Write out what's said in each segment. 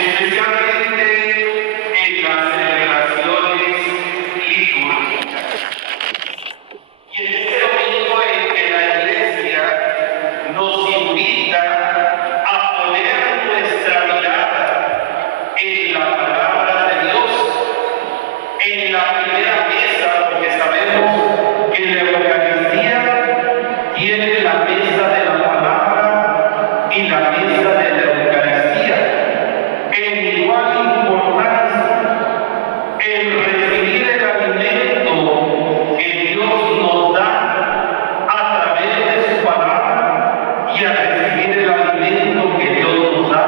especialmente en las celebraciones litúrgicas. Y en este domingo en que la Iglesia nos invita a poner nuestra mirada en la palabra de Dios, en la primera mesa, porque sabemos que la Eucaristía tiene la mesa de la palabra y la mesa de la Eucaristía. En igual importancia, el recibir el alimento que Dios nos da a través de su palabra y a recibir el alimento que Dios nos da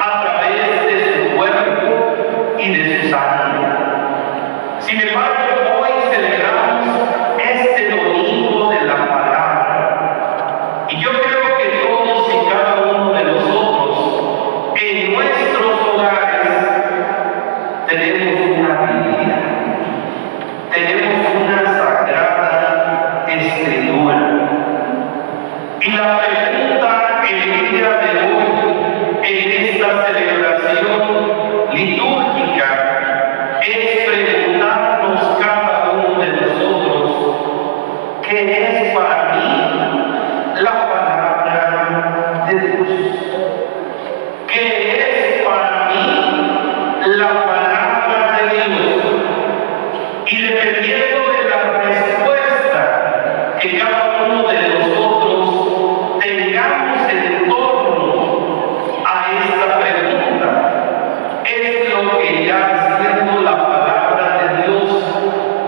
a través de su cuerpo y de su sangre. Sin embargo, hoy celebramos este domingo de la palabra. Y yo creo que todos y cada uno de nosotros, en nuestros hogares, tenemos una Biblia, tenemos una sagrada escritura. Y la pregunta el día de hoy, en esta celebración litúrgica, es preguntarnos cada uno de nosotros, ¿qué es para mí la palabra de Dios? ¿Qué es para mí la palabra de Dios? Y dependiendo de la respuesta que cada uno de nosotros tengamos en torno a esta pregunta, es lo que irá siendo la palabra de Dios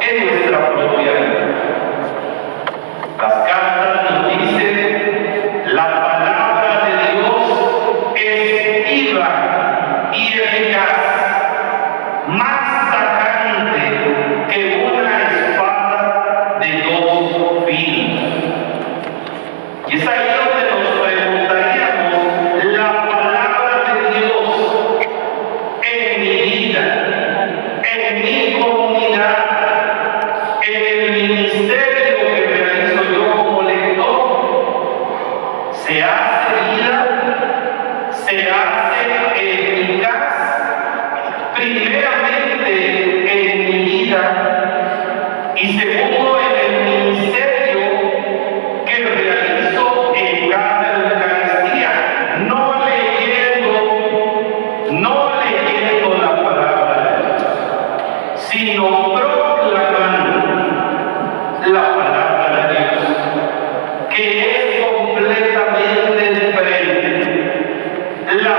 en nuestra propia vida. Las cartas nos dicen: la palabra de Dios es viva y eficaz, más tajante que una espada de dos filos. Y es ahí donde nos preguntaríamos: la palabra de Dios en mi vida, en mi comunidad, en el ministerio que realizo yo como lector, ¿se hace vida? ¿Se hace eficaz? Primeramente en mi vida y segundo en el ministerio que realizo en cada Eucaristía, no leyendo la palabra de Dios, sino proclamando la palabra de Dios, que es completamente diferente. La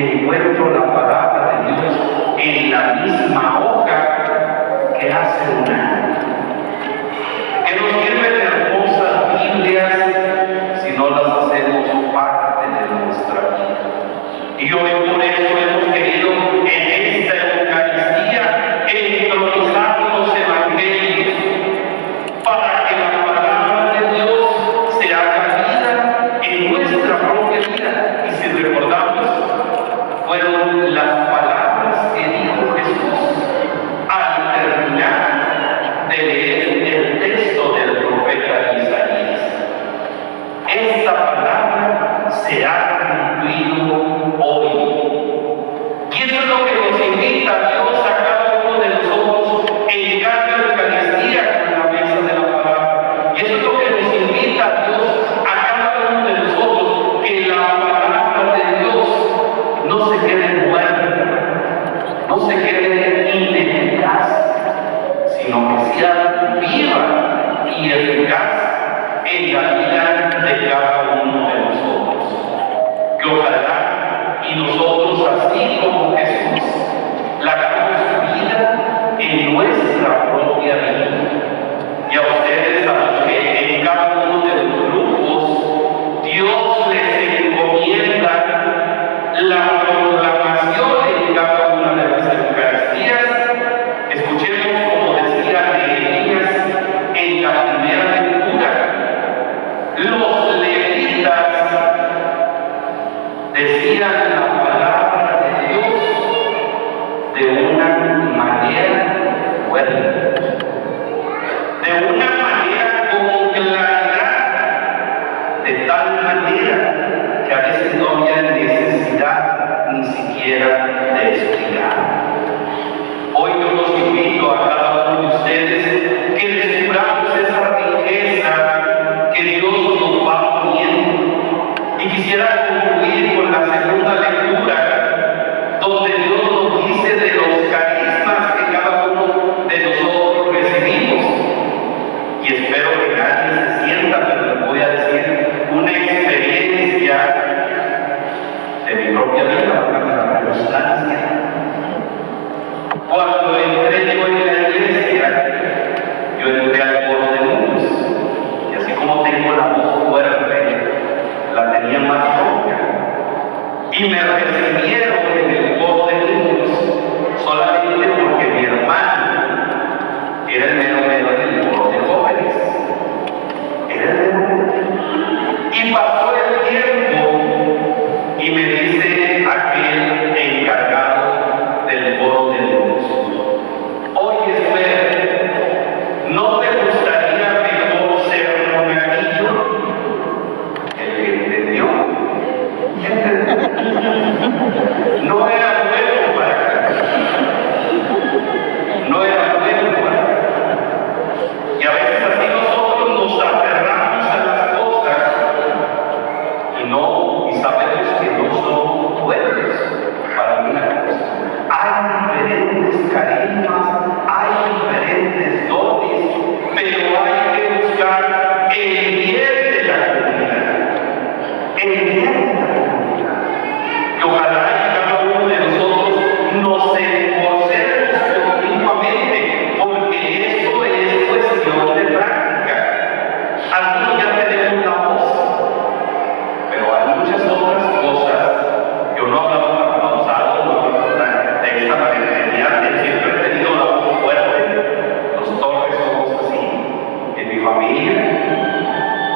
que encuentro la palabra de Dios en la misma hoja que hace un año. Que nos sirven hermosas Biblias si no las hacemos parte de nuestra vida. Y hoy por eso hemos querido en esta Eucaristía entronizar los evangelios para que la palabra de Dios se haga vida en nuestra propia vida. Y si recordamos, fueron las palabras que dijo Jesús al terminar de leer el texto del profeta Isaías. Esta palabra se ha cumplido hoy. Y eso es lo que nos invita Dios a cada uno de nosotros en cada Eucaristía con la mesa de la palabra. Y eso es lo que nos invita Dios a cada uno de nosotros, que la palabra de Dios no se quede muerta, no se quede ineficaz, sino que sea viva y eficaz en la vida de cada uno de nosotros. Que ojalá y nosotros, así como Jesús, la hagamos vida en nuestra propia vida. Y a ustedes, a los que en cada uno de los grupos Dios les encomienda la proclamación en cada una de las Eucaristías, escuchemos como decía Nehemías en la primera lectura. Los levitas decían la palabra de Dios de una manera fuerte, de una manera con claridad, de tal manera que a veces no había necesidad ni siquiera de explicar. Hoy yo los invito a cada uno de ustedes que descubramos esa riqueza que Dios nos va poniendo. Y quisiera concluir con la segunda lectura, donde Dios nos dice de los carismas que cada uno de nosotros recibimos. Y espero que nadie se sienta, pero les voy a decir una experiencia de mi propia vida, para la constancia. Cuando entré yo en la iglesia, yo entré al coro de niños, y así como tengo la voz fuerte, la tenía más ronca, y me recibieron en el coro de niños solamente porque mi hermano era el mero del coro de jóvenes. Era el mero. Y pasó el tiempo y me dice aquel encargado del coro de niños: oye, Fer, ¿no te gustaría mejor ser monaguillo? El que entendió. No era bueno para acá. No era bueno para acá. Y a veces así nosotros nos aferramos a las cosas y sabemos que no son buenas para una cosa. Hay diferentes carismas, hay diferentes dones, pero hay que buscar el bien de la comunidad. El bien de la comunidad. Que ojalá cada uno de nosotros nos esforcemos continuamente, porque esto es cuestión de práctica. Algunos ya tenemos la voz, pero hay muchas otras cosas. Yo no hablaba tan pausado, no hablaba de esta manera genial, siempre he tenido la voz fuerte. Los Torres somos así, en mi familia,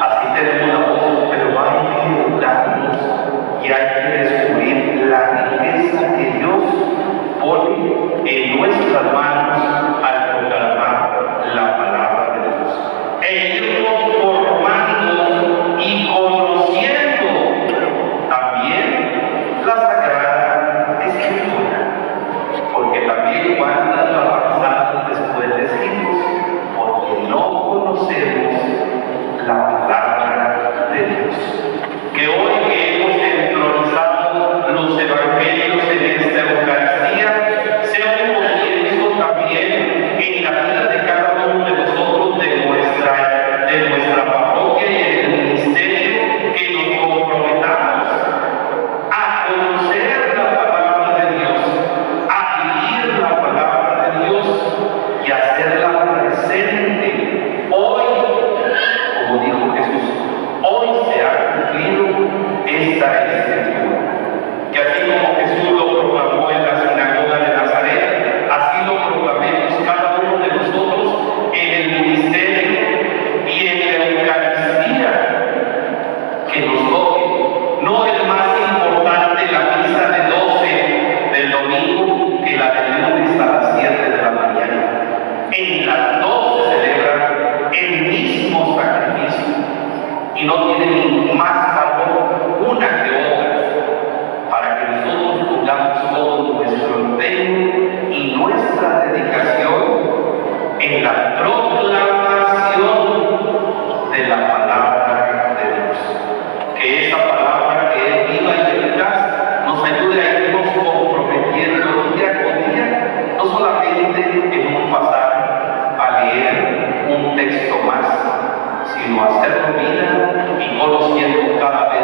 así tenemos la voz, pero hay que educarnos esta escritura. Que así como Jesús lo proclamó en la sinagoga de Nazaret, así lo proclamemos cada uno de nosotros en el ministerio y en la Eucaristía que nos toque. No es más importante la misa de 12 del domingo que la del lunes a las 7 de la mañana. En las dos se celebra el mismo sacrificio y no tiene ni más valor una que otra, para que nosotros pongamos todo nuestro empeño y nuestra dedicación en la proclamación de la palabra de Dios. Que esa palabra que es viva y eficaz nos ayude a irnos comprometiendo día con día, no solamente en un pasaje, a leer un texto más, sino a hacerlo vida y conociendo cada vez